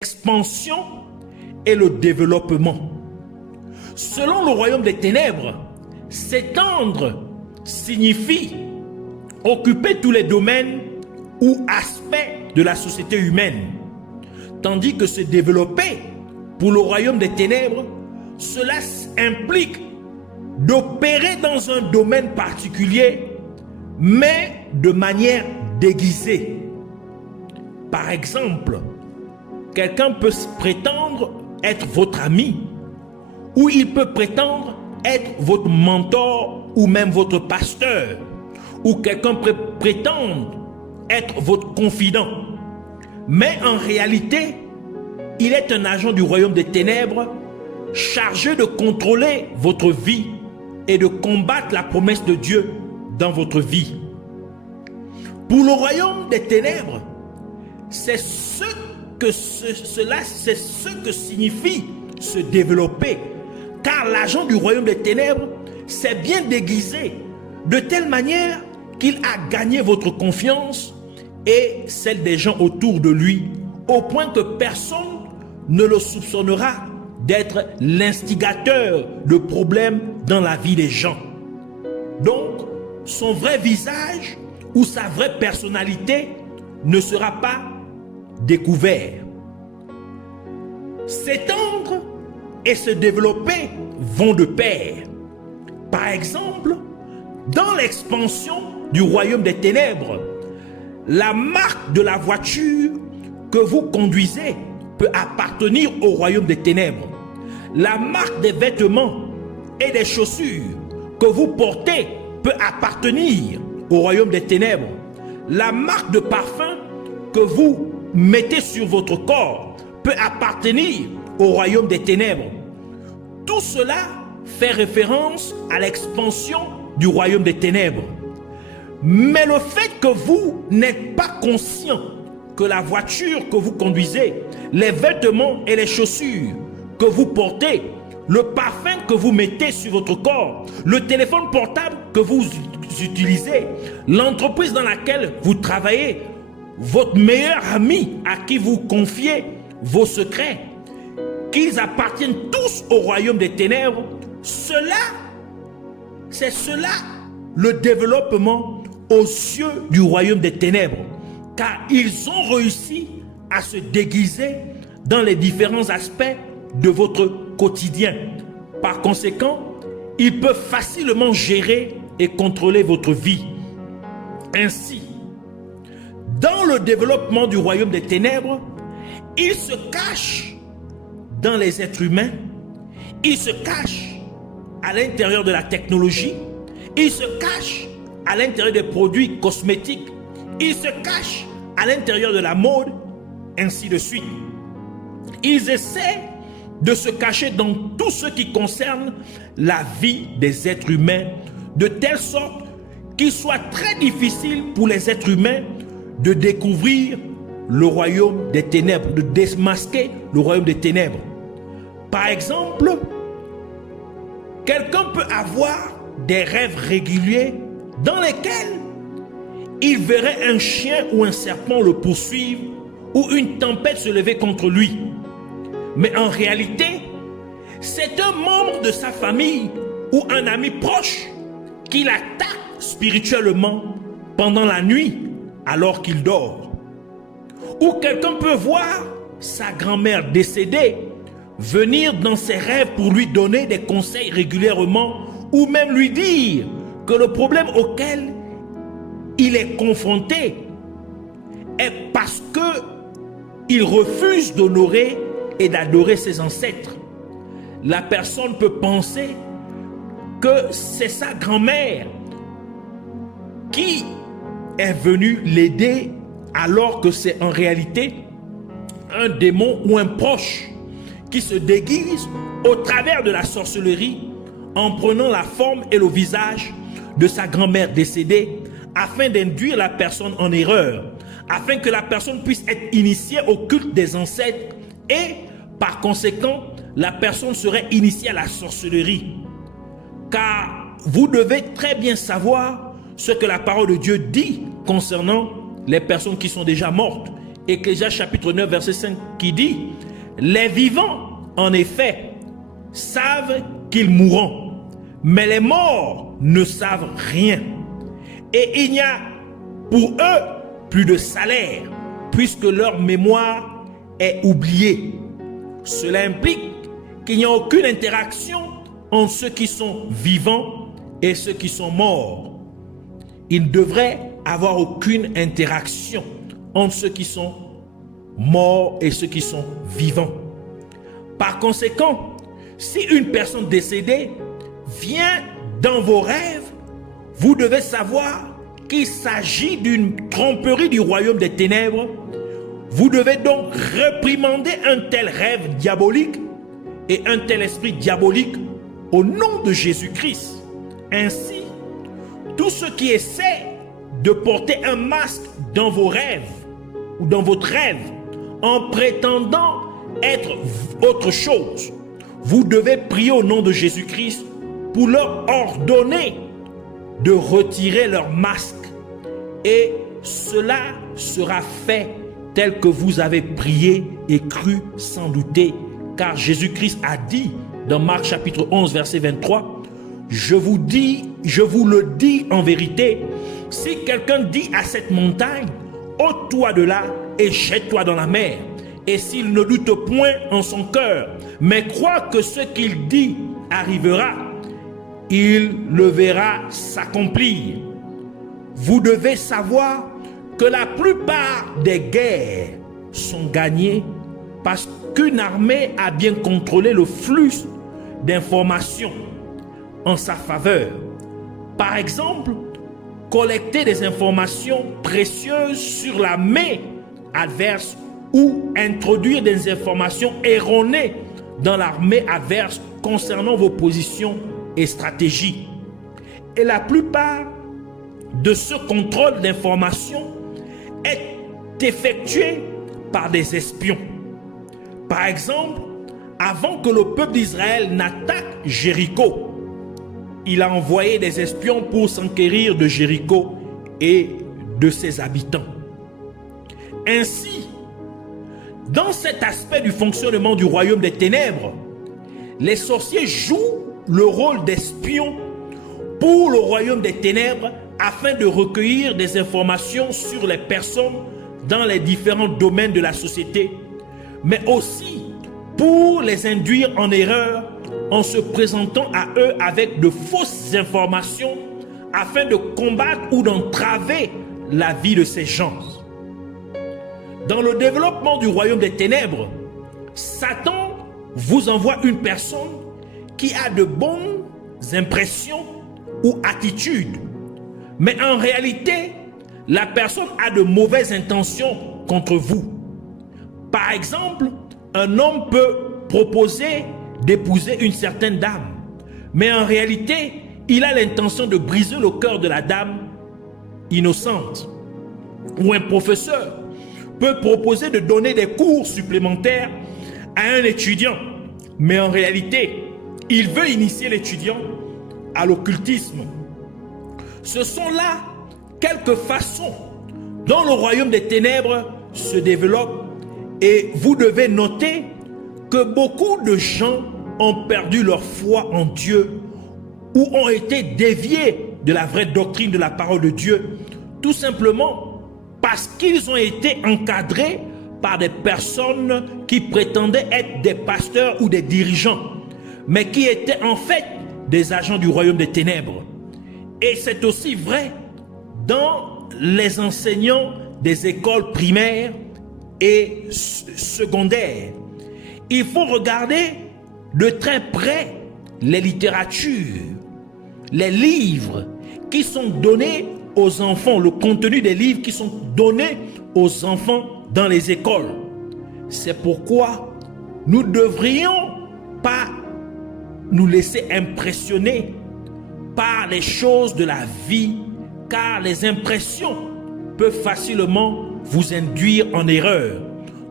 l'expansion et le développement. Selon le royaume des ténèbres, s'étendre signifie occuper tous les domaines ou aspects de la société humaine, tandis que se développer pour le royaume des ténèbres, cela implique d'opérer dans un domaine particulier, mais de manière déguisée. Par exemple, quelqu'un peut prétendre être votre ami, ou il peut prétendre être votre mentor, ou même votre pasteur, ou quelqu'un peut prétendre être votre confident. Mais en réalité, il est un agent du royaume des ténèbres chargé de contrôler votre vie et de combattre la promesse de Dieu dans votre vie. Pour le royaume des ténèbres, c'est ce que signifie se développer, car l'agent du royaume des ténèbres s'est bien déguisé de telle manière qu'il a gagné votre confiance et celle des gens autour de lui, au point que personne ne le soupçonnera d'être l'instigateur de problèmes dans la vie des gens. Donc, son vrai visage ou sa vraie personnalité ne sera pas découvert. S'étendre et se développer vont de pair. Par exemple, dans l'expansion du royaume des ténèbres, la marque de la voiture que vous conduisez peut appartenir au royaume des ténèbres. La marque des vêtements et des chaussures que vous portez peut appartenir au royaume des ténèbres. La marque de parfum que vous mettez sur votre corps peut appartenir au royaume des ténèbres. Tout cela fait référence à l'expansion du royaume des ténèbres. Mais le fait que vous n'êtes pas conscient que la voiture que vous conduisez, les vêtements et les chaussures que vous portez, le parfum que vous mettez sur votre corps, le téléphone portable que vous utilisez, l'entreprise dans laquelle vous travaillez, votre meilleur ami à qui vous confiez vos secrets, qu'ils appartiennent tous au royaume des ténèbres, c'est cela le développement aux yeux du royaume des ténèbres, car ils ont réussi à se déguiser dans les différents aspects de votre quotidien. Par conséquent, ils peuvent facilement gérer et contrôler votre vie. Ainsi, dans le développement du royaume des ténèbres, ils se cachent dans les êtres humains, ils se cachent à l'intérieur de la technologie, ils se cachent à l'intérieur des produits cosmétiques, ils se cachent à l'intérieur de la mode, ainsi de suite. Ils essaient de se cacher dans tout ce qui concerne la vie des êtres humains, de telle sorte qu'il soit très difficile pour les êtres humains de découvrir le royaume des ténèbres, de démasquer le royaume des ténèbres. Par exemple, quelqu'un peut avoir des rêves réguliers dans lesquels il verrait un chien ou un serpent le poursuivre ou une tempête se lever contre lui. Mais en réalité, c'est un membre de sa famille ou un ami proche qui l'attaque spirituellement pendant la nuit alors qu'il dort. Ou quelqu'un peut voir sa grand-mère décédée venir dans ses rêves pour lui donner des conseils régulièrement ou même lui dire que le problème auquel il est confronté est parce qu'il refuse d'honorer et d'adorer ses ancêtres. La personne peut penser que c'est sa grand-mère qui est venue l'aider alors que c'est en réalité un démon ou un proche qui se déguise au travers de la sorcellerie en prenant la forme et le visage de sa grand-mère décédée afin d'induire la personne en erreur, afin que la personne puisse être initiée au culte des ancêtres et par conséquent, la personne serait initiée à la sorcellerie. Car vous devez très bien savoir ce que la parole de Dieu dit concernant les personnes qui sont déjà mortes. Ecclésiaste chapitre 9, verset 5, qui dit: les vivants, en effet, savent qu'ils mourront, mais les morts ne savent rien. Et il n'y a pour eux plus de salaire, puisque leur mémoire est oubliée. Cela implique qu'il n'y a aucune interaction entre ceux qui sont vivants et ceux qui sont morts. Il ne devrait avoir aucune interaction entre ceux qui sont morts et ceux qui sont vivants. Par conséquent, si une personne décédée vient dans vos rêves, vous devez savoir qu'il s'agit d'une tromperie du royaume des ténèbres. Vous devez donc réprimander un tel rêve diabolique et un tel esprit diabolique au nom de Jésus-Christ. Ainsi, tous ceux qui essaient de porter un masque dans vos rêves ou dans votre rêve en prétendant être autre chose, vous devez prier au nom de Jésus-Christ pour leur ordonner de retirer leur masque, et cela sera fait tel que vous avez prié et cru sans douter, car Jésus-Christ a dit dans Marc chapitre 11 verset 23: je vous le dis en vérité, si quelqu'un dit à cette montagne, ôte-toi de là et jette-toi dans la mer, et s'il ne doute point en son cœur, mais croit que ce qu'il dit arrivera, il le verra s'accomplir. Vous devez savoir que la plupart des guerres sont gagnées parce qu'une armée a bien contrôlé le flux d'informations en sa faveur. Par exemple, collecter des informations précieuses sur l'armée adverse ou introduire des informations erronées dans l'armée adverse concernant vos positions et stratégies. Et la plupart de ce contrôle d'informations est effectué par des espions. Par exemple, avant que le peuple d'Israël n'attaque Jéricho, il a envoyé des espions pour s'enquérir de Jéricho et de ses habitants. Ainsi, dans cet aspect du fonctionnement du royaume des ténèbres, les sorciers jouent le rôle d'espions pour le royaume des ténèbres afin de recueillir des informations sur les personnes dans les différents domaines de la société, mais aussi pour les induire en erreur en se présentant à eux avec de fausses informations afin de combattre ou d'entraver la vie de ces gens. Dans le développement du royaume des ténèbres, Satan vous envoie une personne qui a de bonnes impressions ou attitudes, mais en réalité, la personne a de mauvaises intentions contre vous. Par exemple, un homme peut proposer d'épouser une certaine dame, mais en réalité, il a l'intention de briser le cœur de la dame innocente. Ou un professeur peut proposer de donner des cours supplémentaires à un étudiant, mais en réalité, il veut initier l'étudiant à l'occultisme. Ce sont là quelques façons dont le royaume des ténèbres se développe, et vous devez noter que beaucoup de gens ont perdu leur foi en Dieu ou ont été déviés de la vraie doctrine de la parole de Dieu, tout simplement parce qu'ils ont été encadrés par des personnes qui prétendaient être des pasteurs ou des dirigeants, mais qui étaient en fait des agents du royaume des ténèbres. Et c'est aussi vrai dans les enseignants des écoles primaires et secondaires. Il faut regarder de très près les littératures, les livres qui sont donnés aux enfants, le contenu des livres qui sont donnés aux enfants dans les écoles. C'est pourquoi nous ne devrions pas nous laisser impressionner par les choses de la vie, car les impressions peuvent facilement vous induire en erreur.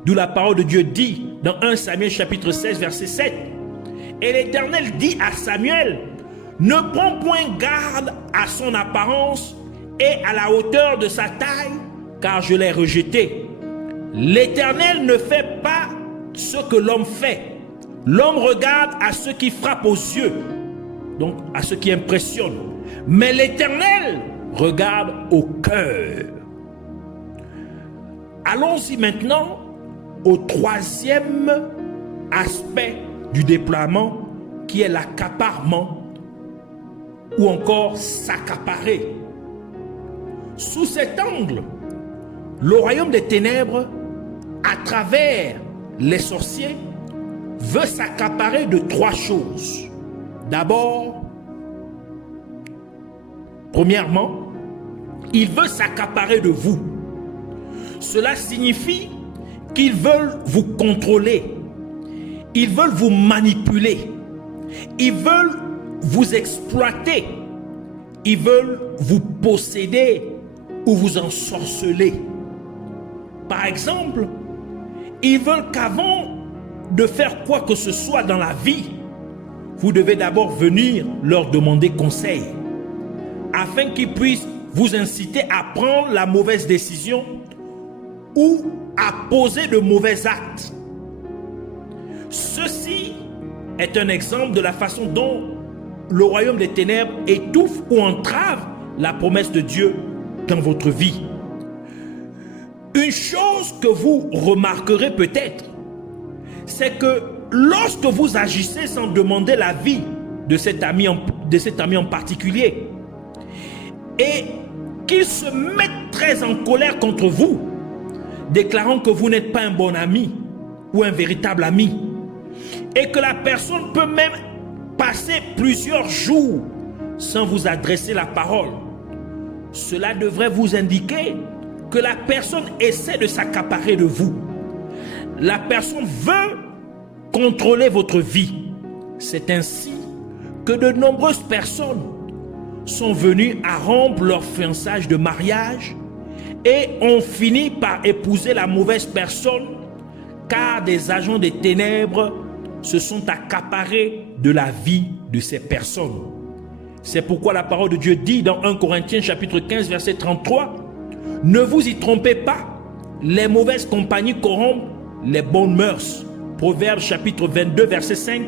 D'où la parole de Dieu dit dans 1 Samuel chapitre 16 verset 7. Et l'Éternel dit à Samuel: ne prends point garde à son apparence et à la hauteur de sa taille, car je l'ai rejeté. L'Éternel ne fait pas ce que l'homme fait. L'homme regarde à ce qui frappe aux yeux, donc à ce qui impressionne. Mais l'Éternel regarde au cœur. Allons-y maintenant au troisième aspect du déploiement, qui est l'accaparement ou encore s'accaparer. Sous cet angle, le royaume des ténèbres, à travers les sorciers, veut s'accaparer de trois choses. D'abord, premièrement, il veut s'accaparer de vous. Cela signifie qu'ils veulent vous contrôler. Ils veulent vous manipuler. Ils veulent vous exploiter. Ils veulent vous posséder ou vous ensorceler. Par exemple, ils veulent qu'avant de faire quoi que ce soit dans la vie, vous devez d'abord venir leur demander conseil, afin qu'ils puissent vous inciter à prendre la mauvaise décision ou à poser de mauvais actes. Ceci est un exemple de la façon dont le royaume des ténèbres étouffe ou entrave la promesse de Dieu dans votre vie. Une chose que vous remarquerez peut-être, c'est que lorsque vous agissez sans demander l'avis de cet ami en particulier, et qu'il se mette très en colère contre vous, déclarant que vous n'êtes pas un bon ami ou un véritable ami, et que la personne peut même passer plusieurs jours sans vous adresser la parole, cela devrait vous indiquer que la personne essaie de s'accaparer de vous. La personne veut contrôler votre vie. C'est ainsi que de nombreuses personnes sont venues à rompre leur fiançage de mariage et ont fini par épouser la mauvaise personne, car des agents des ténèbres se sont accaparés de la vie de ces personnes. C'est pourquoi la parole de Dieu dit dans 1 Corinthiens chapitre 15 verset 33, « Ne vous y trompez pas, les mauvaises compagnies corrompent les bonnes mœurs. » Proverbe chapitre 22 verset 5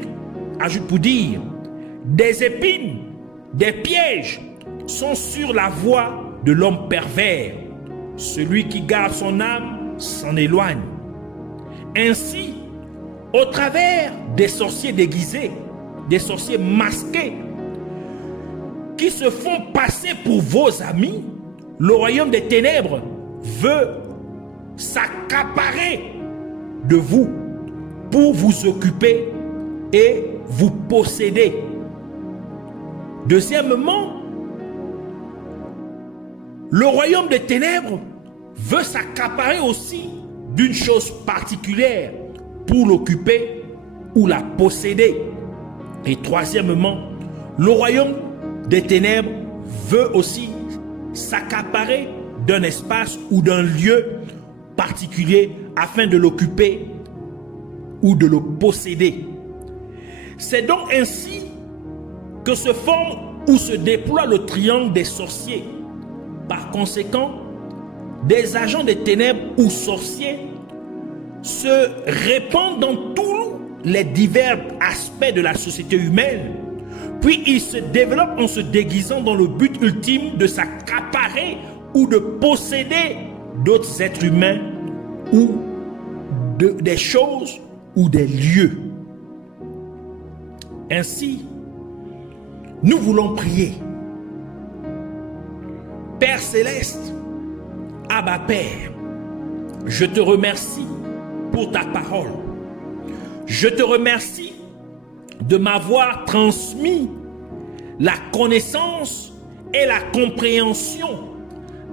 ajoute pour dire, « Des épines, des pièges sont sur la voie de l'homme pervers. Celui qui garde son âme s'en éloigne. » Ainsi, au travers des sorciers déguisés, des sorciers masqués, qui se font passer pour vos amis, le royaume des ténèbres veut s'accaparer de vous pour vous occuper et vous posséder. Deuxièmement, le royaume des ténèbres veut s'accaparer aussi d'une chose particulière pour l'occuper ou la posséder. Et troisièmement, le royaume des ténèbres veut aussi s'accaparer d'un espace ou d'un lieu particulier afin de l'occuper ou de le posséder. C'est donc ainsi que se forme ou se déploie le triangle des sorciers. Par conséquent, des agents des ténèbres ou sorciers se répandent dans tous les divers aspects de la société humaine, puis ils se développent en se déguisant dans le but ultime de s'accaparer ou de posséder d'autres êtres humains ou des choses ou des lieux. Ainsi, nous voulons prier. Père Céleste, Abba Père, je te remercie pour ta parole. Je te remercie de m'avoir transmis la connaissance et la compréhension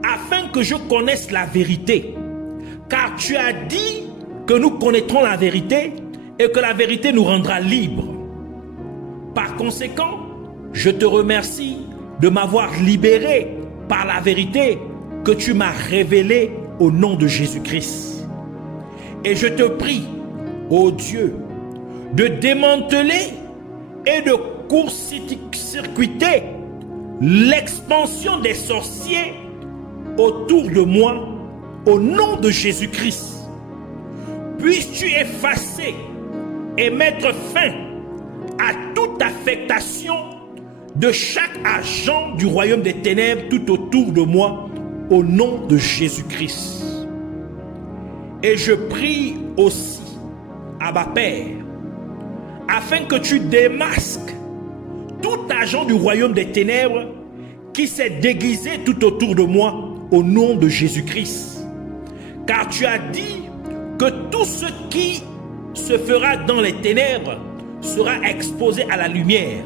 afin que je connaisse la vérité. Car tu as dit que nous connaîtrons la vérité et que la vérité nous rendra libres. Par conséquent, je te remercie de m'avoir libéré par la vérité que tu m'as révélée au nom de Jésus-Christ. Et je te prie, ô Dieu, de démanteler et de court-circuiter l'expansion des sorciers autour de moi au nom de Jésus-Christ. puisses-tu effacer et mettre fin à toute affectation de chaque agent du royaume des ténèbres tout autour de moi, au nom de Jésus-Christ. Et je prie aussi, Abba Père, afin que tu démasques tout agent du royaume des ténèbres qui s'est déguisé tout autour de moi, au nom de Jésus-Christ. Car tu as dit que tout ce qui se fera dans les ténèbres sera exposé à la lumière.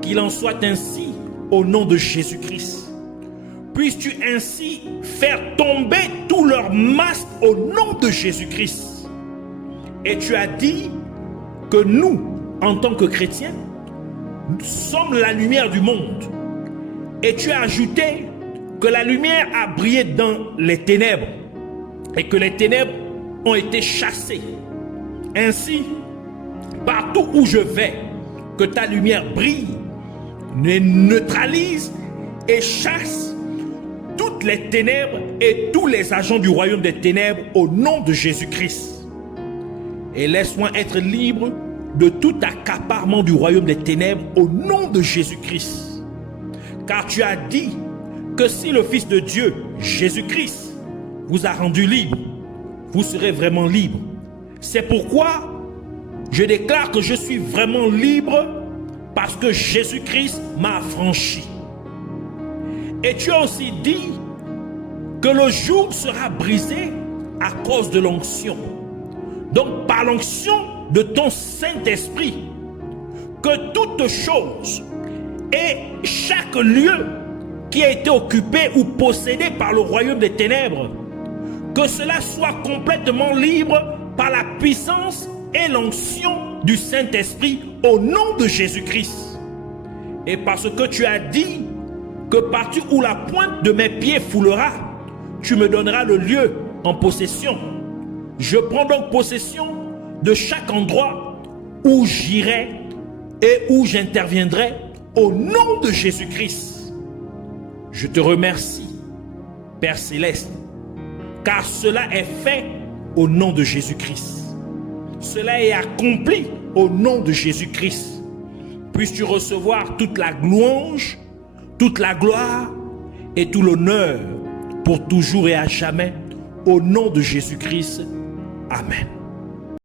Qu'il en soit ainsi au nom de Jésus-Christ. Puisses-tu ainsi faire tomber tous leurs masques au nom de Jésus-Christ. Et tu as dit que nous, en tant que chrétiens, nous sommes la lumière du monde. Et tu as ajouté que la lumière a brillé dans les ténèbres et que les ténèbres ont été chassées. Ainsi, partout où je vais, que ta lumière brille, neutralise et chasse toutes les ténèbres et tous les agents du royaume des ténèbres au nom de Jésus-Christ. Et laisse-moi être libre de tout accaparement du royaume des ténèbres au nom de Jésus-Christ. Car tu as dit que si le Fils de Dieu, Jésus-Christ, vous a rendu libre, vous serez vraiment libre. C'est pourquoi je déclare que je suis vraiment libre parce que Jésus-Christ m'a affranchi. Et tu as aussi dit que le joug sera brisé à cause de l'onction. Donc par l'onction de ton Saint-Esprit, que toute chose et chaque lieu qui a été occupé ou possédé par le royaume des ténèbres, que cela soit complètement libre par la puissance et l'onction du Saint-Esprit au nom de Jésus-Christ. Et parce que tu as dit que partout où la pointe de mes pieds foulera, tu me donneras le lieu en possession. Je prends donc possession de chaque endroit où j'irai et où j'interviendrai au nom de Jésus-Christ. Je te remercie, Père Céleste, car cela est fait au nom de Jésus-Christ. Cela est accompli au nom de Jésus-Christ. Puisses-tu recevoir toute la louange, toute la gloire et tout l'honneur pour toujours et à jamais, au nom de Jésus-Christ. Amen.